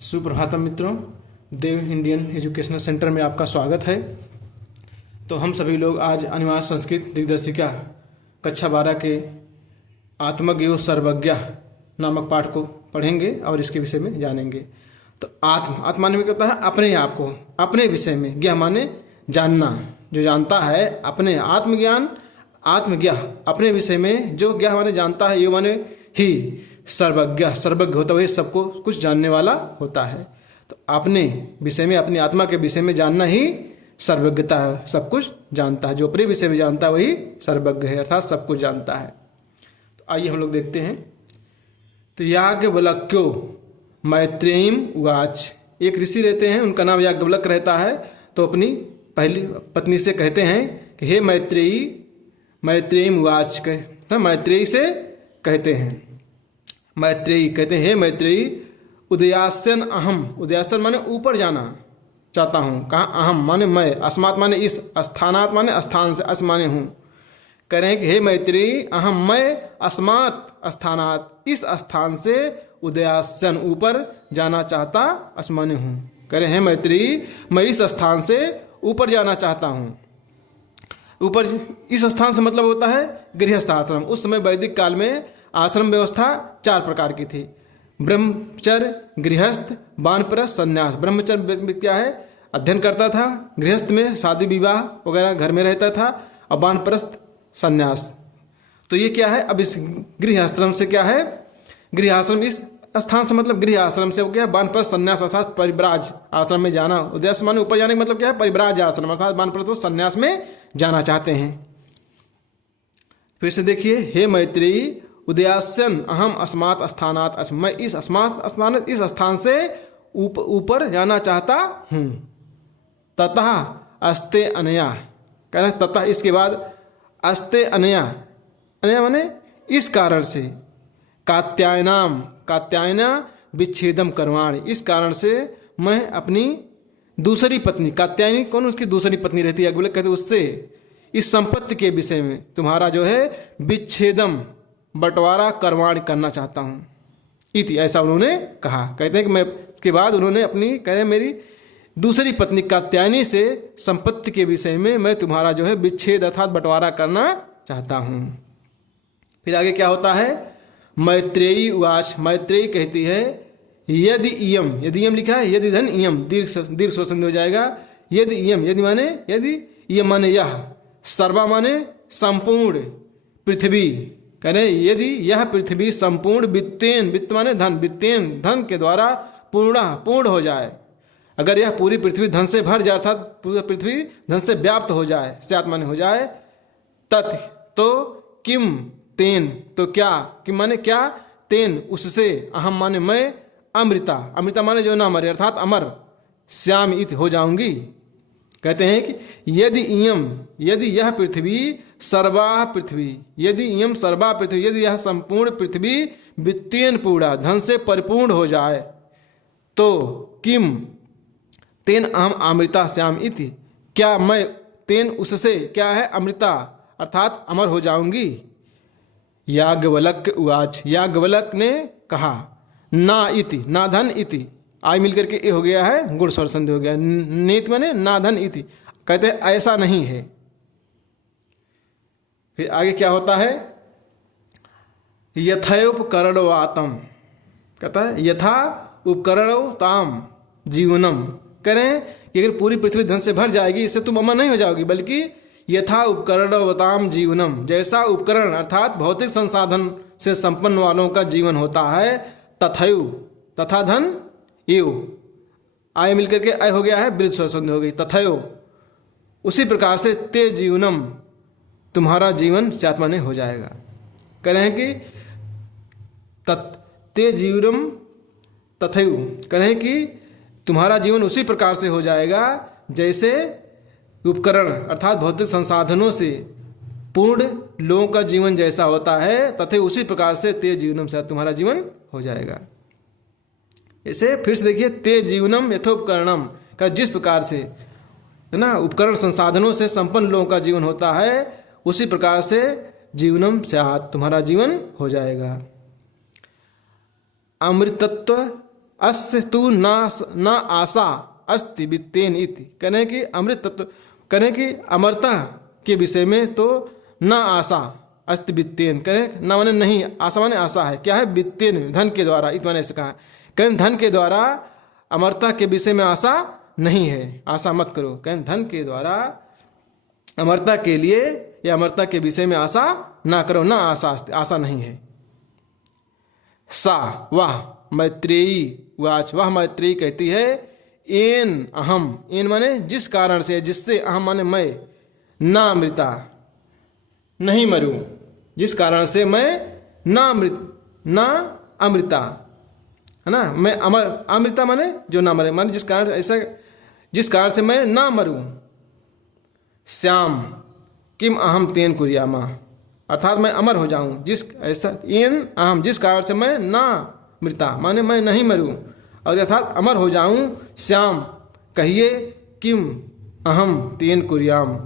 सुप्रभातम मित्रों, देव Indian educational centre में आपका स्वागत है। तो हम सभी लोग आज अनिवार्य संस्कृत दिग्दर्शिका कक्षा 12 के आत्मज्ञ एवं सर्वज्ञ नामक पाठ को पढ़ेंगे और इसके विषय में जानेंगे। तो आत्म माने में कहता है अपने आप को, अपने विषय में। ज्ञ माने जानना, जो जानता है अपने आत्मज्ञान, आत्मज्ञ अपने विषय में। जो ज्ञ माने जानता है, ये माने ही सर्वज्ञ, सर्वज्ञ होता है, सबको कुछ जानने वाला होता है। तो अपने विषय में, अपनी आत्मा के विषय में जानना ही सर्वज्ञता है, सब कुछ जानता है। जो अपने विषय में जानता है वही सर्वज्ञ है, अर्थात सब कुछ जानता है। तो आइए हम लोग देखते हैं। तो याज्ञवल्क्यो मैत्रेयीम उवाच, एक ऋषि रहते हैं, उनका नाम याज्ञवल्क्य रहता है। तो अपनी पहली पत्नी से कहते हैं कि हे मैत्रेयी, मैत्रेयीम उवाच, मैत्रेयी से कहते हैं। मैत्रेयी कहते हैं, हे मैत्रेयी, उदयास्यन अहम, उदयास्यन माने ऊपर जाना चाहता हूँ। कहाँ? अहम माने मैं, अस्मात् माने इस, स्थानात् माने स्थान से, अस माने हूँ। कह रहे हैं कि हे मैत्रेयी, अहम मैं, अस्मात् स्थानात् इस स्थान से, उदयास्यन ऊपर जाना चाहता, अस माने हूँ। कह रहे हैं मैत्रेयी, मैं इस स्थान से ऊपर जाना चाहता हूँ। ऊपर इस स्थान से मतलब होता है गृहस्थ आश्रम। उस समय वैदिक काल में आश्रम व्यवस्था 4 प्रकार की थी: ब्रह्मचर्य, गृहस्थ, वानप्रस्थ, संन्यास। ब्रह्मचर्य क्या है? अध्ययन करता था, गृहस्थ में शादी विवाह वगैरह घर में रहता था, और वानप्रस्थ संन्यास। तो ये क्या है? अब इस गृह आश्रम से क्या है? गृह आश्रम इस स्थान से मतलब गृह आश्रम से हो गया। वानप्रस्थ संन्यास अर्थात परिव्राज आश्रम में जाना। उद्देश्य माने ऊपर जाने का मतलब क्या है? परिव्राज आश्रम अर्थात वानप्रस्थ संन्यास में जाना चाहते हैं। फिर से देखिए, हे मैत्रेयी, उदयास्यन अहम अस्मात् स्थानात् अस, मैं इस अस्मात् स्थानात् इस स्थान से ऊपर जाना चाहता हूँ। ततः अस्ते अनया, कहना ततः इसके बाद, अस्ते अनया, अनया माने इस कारण से, कात्यायनाम, कात्यायना विच्छेदम कर्माणि, इस कारण से मैं अपनी दूसरी पत्नी, कात्यायनी कौन? उसकी दूसरी पत्नी रहती है, कहते उससे इस संपत्ति के विषय में तुम्हारा जो है विच्छेदम, बंटवारा कर्माणि करना चाहता हूँ। इति, ऐसा उन्होंने कहा। कहते हैं कि मैं इसके बाद उन्होंने अपनी, कह रहे मेरी दूसरी पत्नी कात्यायनी से संपत्ति के विषय में मैं तुम्हारा जो है विच्छेद अर्थात बंटवारा करना चाहता हूँ। फिर आगे क्या होता है? मैत्रेयी उवाच, मैत्रेयी कहती है, यदि इयम, यदि इयम लिखा है, यदि धन इयम, दीर्घ स्वसंधि हो जाएगा। यदि इयम, यदि माने यदि, इयम माने यह, सर्वा माने संपूर्ण पृथ्वी। कह रहे यदि यह पृथ्वी संपूर्ण, वित्तेन, वित्त माने धन, वित्तेन धन के द्वारा पूर्ण हो जाए। अगर यह पूरी पृथ्वी धन से भर जाए अर्थात पूरी पृथ्वी धन से व्याप्त हो जाए, स्यात् माने हो जाए, तत् तो किम तेन, तो क्या, किम माने क्या, तेन उससे, अहम माने मैं, अमृता, अमृता माने जो ना मरे अर्थात अमर, श्याम इत हो जाऊंगी। कहते हैं कि यदि इयम, यदि यह पृथ्वी, सर्वा पृथ्वी, यदि इयम सर्वा पृथ्वी, यदि यह संपूर्ण पृथ्वी वित्तेन पूर्णा, धन से परिपूर्ण हो जाए, तो किम तेन अहम अमृता श्याम इति, क्या मैं तेन उससे क्या है? अमृता अर्थात अमर हो जाऊंगी। याज्ञवल्क्य उवाच, याज्ञवल्क्य ने कहा, ना इति, ना धन इति, आई मिलकर के ए हो गया है, गुण स्वर संधि हो गया, नीत माने ना धन इति। कहते हैं ऐसा नहीं है। फिर आगे क्या होता है? यथोपकरणवातम, कहता है यथा उपकरणताम जीवनम। कह रहे हैं कि अगर पूरी पृथ्वी धन से भर जाएगी, इससे तुम अमर नहीं हो जाओगी, बल्कि यथा उपकरणवताम जीवनम, जैसा उपकरण अर्थात भौतिक संसाधन से संपन्न वालों का जीवन होता है, तथैव, तथा धन एव, आय मिलकर के आय हो गया है, वृद्ध स्वसंधि हो गई, तथैव उसी प्रकार से ते जीवनम, तुम्हारा जीवन स्यात् माने हो जाएगा। कह रहे हैं कि ते जीवनम तथैव, कह रहे हैं कि तुम्हारा जीवन उसी प्रकार से हो जाएगा जैसे उपकरण अर्थात भौतिक संसाधनों से पूर्ण लोगों का जीवन जैसा होता है, तथा उसी प्रकार से ते जीवनम से तुम्हारा जीवन हो जाएगा। इसे फिर से देखिए, ते जीवनम यथोपकरणम का, जिस प्रकार से है ना उपकरण संसाधनों से संपन्न लोगों का जीवन होता है, उसी प्रकार से जीवनम स्यात्, तुम्हारा जीवन हो जाएगा। अमृतत्व अस्य तु न आशा अस्ति वित्तेन इति। कहने कि अमृत तत्व, कहने कि अमरता के विषय में तो न आशा अस्ति वित्तेन, कहें न माने नहीं, आशा माने आशा है, क्या है, वित्तेन धन के द्वारा, इत माने ऐसे कहा, कहें धन के द्वारा अमरता के विषय में आशा नहीं है, आशा मत करो। कहें धन के द्वारा अमरता के लिए या अमरता के विषय में आशा ना करो, ना आशा नहीं है। सा वाह मैत्रेयी वाच, वह मैत्रेयी कहती है, एन अहम, एन माने जिस कारण से, जिससे, अहम माने मैं, ना अमृता नहीं मरूं, जिस कारण से मैं ना अमृता है ना, मैं अमर, अमृता माने जो ना मरे, माने जिस कारण ऐसा, जिस कारण से मैं ना मरूं। श्याम किम अहम तेन कुर्यामा, अर्थात मैं अमर हो जाऊं, जिस ऐसा, एन अहम जिस कारण से मैं ना मृता माने मैं नहीं मरूं, और अर्थात अमर हो जाऊं। श्याम कहिए, किम अहम तेन कुर्याम,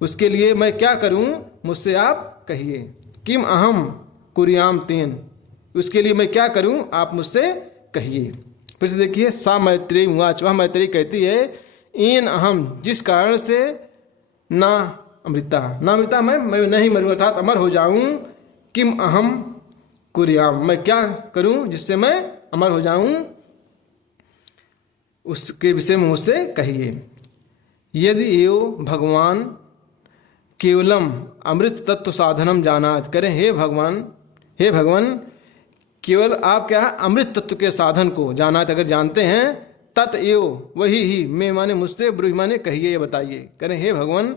उसके लिए मैं क्या करूं, मुझसे आप कहिए। किम अहम कुर्याम तेन, उसके लिए मैं क्या करूं, आप मुझसे कहिए। फिर से देखिए, सा मैत्रेयी उवाच, वह मैत्रेयी कहती है, एन अहम जिस कारण से ना अमृता, ना अमृता मैं नहीं मरूं, अर्थात अमर हो जाऊं। किम अहम कुर्याम, मैं क्या करूं जिससे मैं अमर हो जाऊं, उसके विषय में मुझसे कहिए। यदि एव भगवान केवलम अमृत तत्व साधनम जानात, करें हे भगवान, हे भगवान केवल आप क्या है, अमृत तत्व के साधन को जानात, अगर जानते हैं, तत्एव वही ही, मैं माने मुझसे, ब्रूहि माने कहिए या बताइए। करें हे भगवान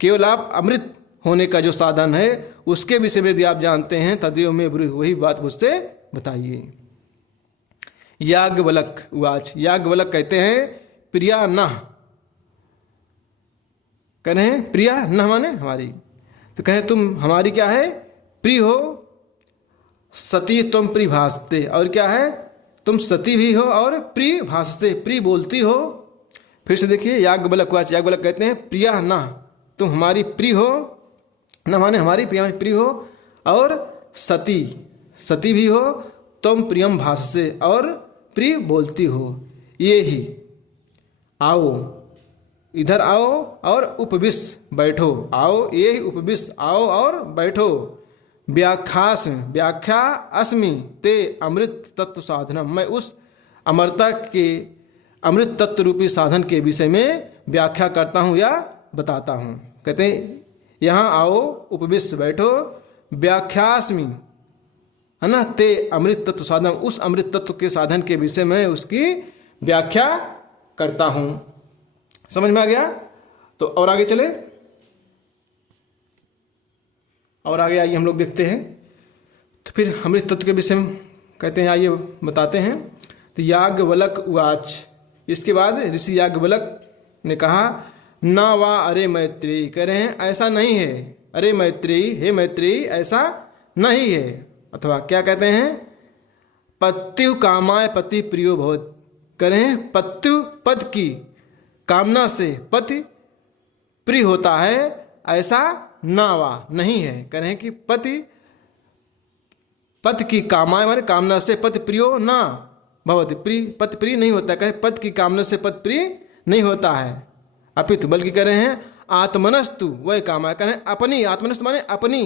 केवल आप अमृत होने का जो साधन है उसके विषय में यदि आप जानते हैं, तदेव में ब्रूहि, वही बात मुझसे बताइए। याज्ञवल्क्य उवाच, याज्ञवल्क्य कहते हैं, प्रिया नः, कहें प्रिया नः माने हमारी, तो कहें तुम हमारी क्या है, प्रिय हो। सती तुम प्रिय भासते, और क्या है, तुम सती भी हो और प्रिय भासते, प्रिय बोलती हो। फिर से देखिए, याज्ञवल्क्य वाच, याज्ञवल्क्य कहते हैं, प्रिया ना, तुम हमारी प्रिय हो, न माने हमारी प्रिय हो, और सती, सती भी हो, तुम प्रियम भाससे, और प्रिय बोलती हो। ये ही आओ, इधर आओ और उपविश बैठो, आओ ये ही उपविश, आओ और बैठो। व्याख्यास, व्याख्या अस्मि ते अमृत तत्व साधनम, मैं उस अमरता के अमृत तत्व रूपी साधन के विषय में व्याख्या करता हूँ या बताता हूँ। कहते हैं यहाँ आओ, उपविश बैठो, व्याख्यास्मि है ना, ते अमृत तत्व साधन, उस अमृत तत्व के साधन के विषय में उसकी व्याख्या करता हूँ। समझ में आ गया? तो और आगे चले, और आगे आइए हम लोग देखते हैं। तो फिर अमृत तत्व के विषय में कहते हैं, आइए बताते हैं। तो याज्ञवल्क्य उवाच, इसके बाद ऋषि याज्ञवल्क्य ने कहा, ना वा अरे मैत्रेयी, कह रहे हैं ऐसा नहीं है, अरे मैत्रेयी, हे मैत्रेयी ऐसा नहीं है। अथवा क्या कहते हैं, पत्यु कामाय पति प्रियो भवत, कह रहे हैं पत्यु पद की कामना से पति प्रिय होता है, ऐसा ना वा नहीं है। कह रहे हैं कि पति की कामाय माने कामना से पति प्रियो ना भवति, प्रिय पति प्रिय नहीं होता, कहे पति की कामना से पति प्रिय नहीं होता है, अपितु बल्कि कह रहे हैं आत्मनस्तु वह कामाय, कह रहे हैं अपनी, आत्मनस्तु माने अपनी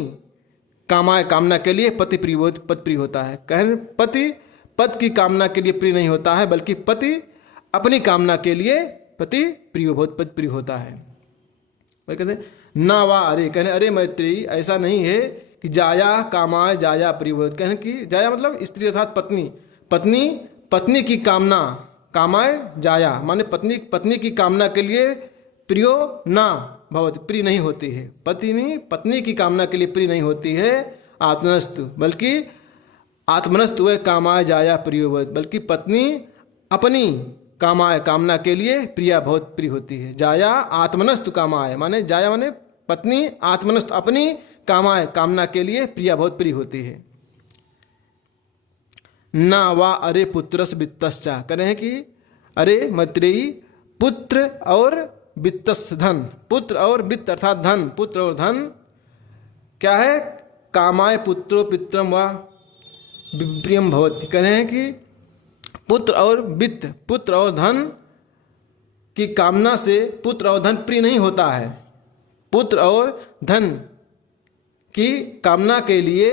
कामाय कामना के लिए पति प्रिय होता है। कह रहे पति पद की कामना के लिए प्रिय नहीं होता है, बल्कि पति अपनी कामना के लिए पति प्रिय होता है। वही कहते हैं ना वा अरे, कहने अरे मैत्रेयी ऐसा नहीं है कि जाया कामाय जाया प्रिय, कहने कि जाया मतलब स्त्री अर्थात पत्नी, पत्नी की कामना, कामाय जाया माने पत्नी की कामना के लिए प्रियो ना भवति, प्रिय नहीं होती है, पत्नी की कामना के लिए प्रिय नहीं होती है। आत्मनस्तु बल्कि आत्मनस्तु वह कामाय जाया प्रियो, बल्कि पत्नी अपनी कामाय कामना के लिए प्रिया बहुत प्रिय होती है। जाया आत्मनस्तु कामाय माने जाया माने पत्नी, आत्मनस्तु अपनी कामाय कामना के लिए प्रिया बहुत प्रिय होती है। ना वा अरे पुत्रस वित्तश्चा, कह रहे हैं कि अरे मैत्रेयी पुत्र और वित्तस धन, पुत्र और वित्त अर्थात धन, पुत्र और धन क्या है, कामाय पुत्रो पित्रम वा प्रियम भवति, कह रहे हैं कि पुत्र और वित्त, पुत्र और धन की कामना से पुत्र और धन प्रिय नहीं होता है। पुत्र और धन की कामना के लिए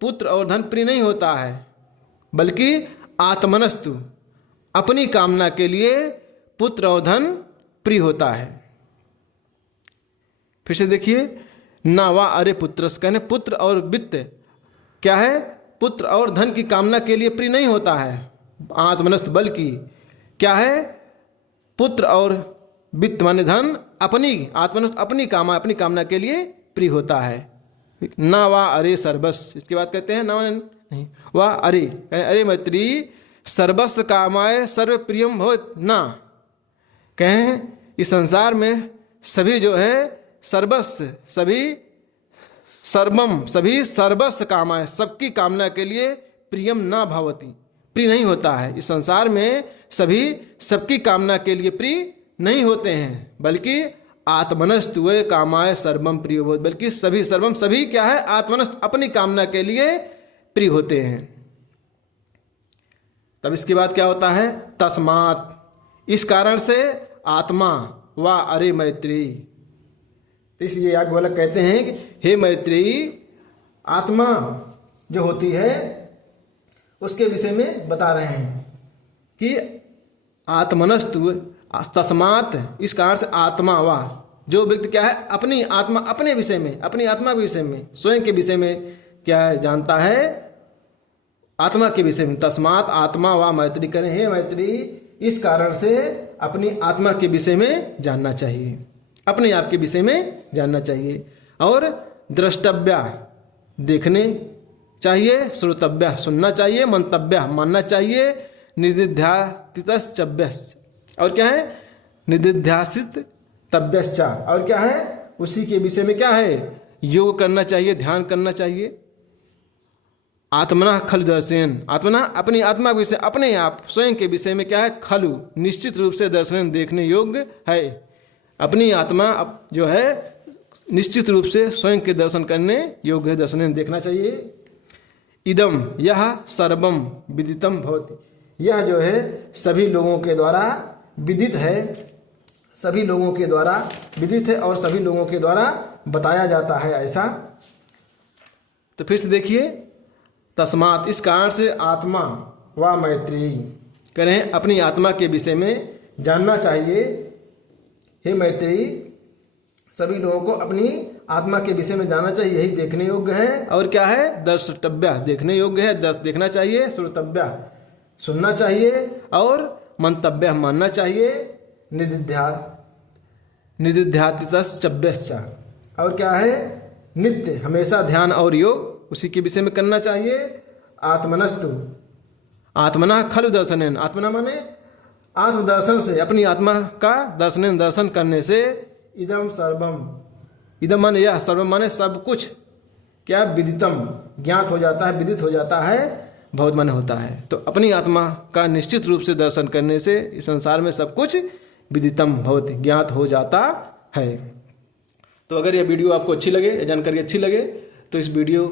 पुत्र और धन प्रिय नहीं होता है, बल्कि आत्मनस्तु, अपनी कामना के लिए पुत्र और धन प्रिय होता है। फिर से देखिए, ना वा अरे पुत्र, कहने पुत्र और वित्त क्या है, पुत्र और धन की कामना के लिए प्रिय नहीं होता है आत्मनस्तु, बल्कि क्या है, पुत्र और वित्त माने धन अपनी आत्मनस्तु, अपनी कामना के लिए प्रिय होता है। ना वा अरे सर्वस, इसके बाद कहते हैं ना नहीं वाह अरे, अरे मैत्री सर्वस्व कामाय सर्व प्रियम भवत ना, कहें इस संसार में सभी जो है सर्वस्व, सभी सर्वम, सभी सर्वस्व कामाय, सबकी कामना के लिए प्रियम ना भवती, प्रिय नहीं होता है। इस संसार में सभी सबकी कामना के लिए प्रिय नहीं होते हैं, बल्कि आत्मनस्तु वे कामाय सर्वम प्रिय होते, बल्कि सभी सर्वम, सभी क्या है, आत्मनस्तु, अपनी कामना के लिए प्रिय होते हैं। तब इसके बाद क्या होता है, तस्मात्, इस कारण से आत्मा वा अरे मैत्री, इसलिए याज्ञवल्क्य कहते हैं कि हे मैत्री, आत्मा जो होती है उसके विषय में बता रहे हैं कि आत्मनस्तु तस्मात्, इस कारण से आत्मा वा, जो व्यक्ति क्या है, अपनी आत्मा, अपने विषय में, अपनी आत्मा के विषय में, स्वयं के विषय में क्या है, जानता है, आत्मा के विषय में। तस्मात् आत्मा वा मैत्री, करें हे मैत्री, इस कारण से अपनी आत्मा के विषय में जानना चाहिए, अपने आप के विषय में जानना चाहिए। और द्रष्टव्या, देखने चाहिए, श्रोतव्या, सुनना चाहिए, मंतव्या, मानना चाहिए, निदिध्यासितव्य, और क्या है, निदिध्यासित तव्यश्च, और क्या है, उसी के विषय में क्या है, योग करना चाहिए, ध्यान करना चाहिए। आत्मना खलु दर्शन, आत्मना अपनी आत्मा के विषय, अपने आप स्वयं के विषय में क्या है, खलु, निश्चित रूप से दर्शन, देखने योग्य है। अपनी आत्मा जो है निश्चित रूप से स्वयं के दर्शन करने योग्य है, दर्शन देखना चाहिए। इदम, यह सर्वम विदितम भवति, यह जो है सभी लोगों के द्वारा विदित है, सभी लोगों के द्वारा विदित है और सभी लोगों के द्वारा बताया जाता है ऐसा। तो फिर से देखिए, तस्मात्, इस कारण से आत्मा व मैत्री, करें अपनी आत्मा के विषय में जानना चाहिए। हे मैत्री, सभी लोगों को अपनी आत्मा के विषय में जानना चाहिए, यही देखने योग्य है। और क्या है, दर्शतव्य, देखने योग्य है, देखना चाहिए, श्रोतव्य, सुनना चाहिए, और मंतव्य, मानना चाहिए, निदिध्यातितश्च, और क्या है, नित्य, हमेशा ध्यान और योग उसी के विषय में करना चाहिए। आत्मनस्तु, आत्मना खलु दर्शनेन, आत्मना माने आत्मदर्शन से, अपनी आत्मा का दर्शन करने से, इदम सर्वम, इदम माने यह, सर्वम माने सब कुछ, क्या, विदितम, ज्ञात हो जाता है, विदित हो जाता है, बहुत माने होता है। तो अपनी आत्मा का निश्चित रूप से दर्शन करने से इस संसार में सब कुछ विदितम भवति, ज्ञात हो जाता है। तो अगर यह वीडियो आपको अच्छी लगे, यह जानकारी अच्छी लगे, तो इस वीडियो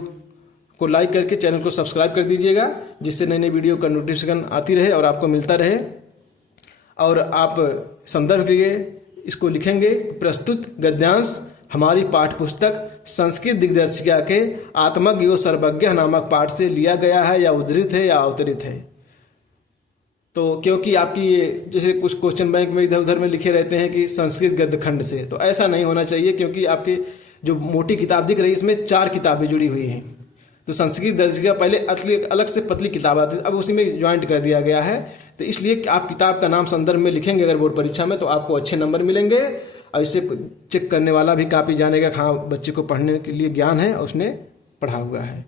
को लाइक करके चैनल को सब्सक्राइब कर दीजिएगा, जिससे नई नई वीडियो का नोटिफिकेशन आती रहे और आपको मिलता रहे। और आप संदर्भ के लिए इसको लिखेंगे, प्रस्तुत गद्यांश हमारी पाठ्य पुस्तक संस्कृत दिग्दर्शिका के आत्मज्ञ एवं सर्वज्ञ नामक पाठ से लिया गया है, या उद्धृत है या अवतरित है। तो क्योंकि आपकी ये जैसे कुछ क्वेश्चन बैंक में इधर उधर में लिखे रहते हैं कि संस्कृत गद्य खंड से, तो ऐसा नहीं होना चाहिए, क्योंकि आपकी जो मोटी किताब दिख रही है इसमें 4 किताबें जुड़ी हुई हैं। तो संस्कृत दर्शिका पहले अलग से पतली किताब आती थी, अब उसी में ज्वाइंट कर दिया गया है। तो इसलिए आप किताब का नाम संदर्भ में लिखेंगे अगर बोर्ड परीक्षा में, तो आपको अच्छे नंबर मिलेंगे। और इसे चेक करने वाला भी कापी जानेगा, हाँ बच्चे को पढ़ने के लिए ज्ञान है, उसने पढ़ा हुआ है।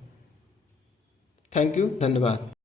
थैंक यू, धन्यवाद।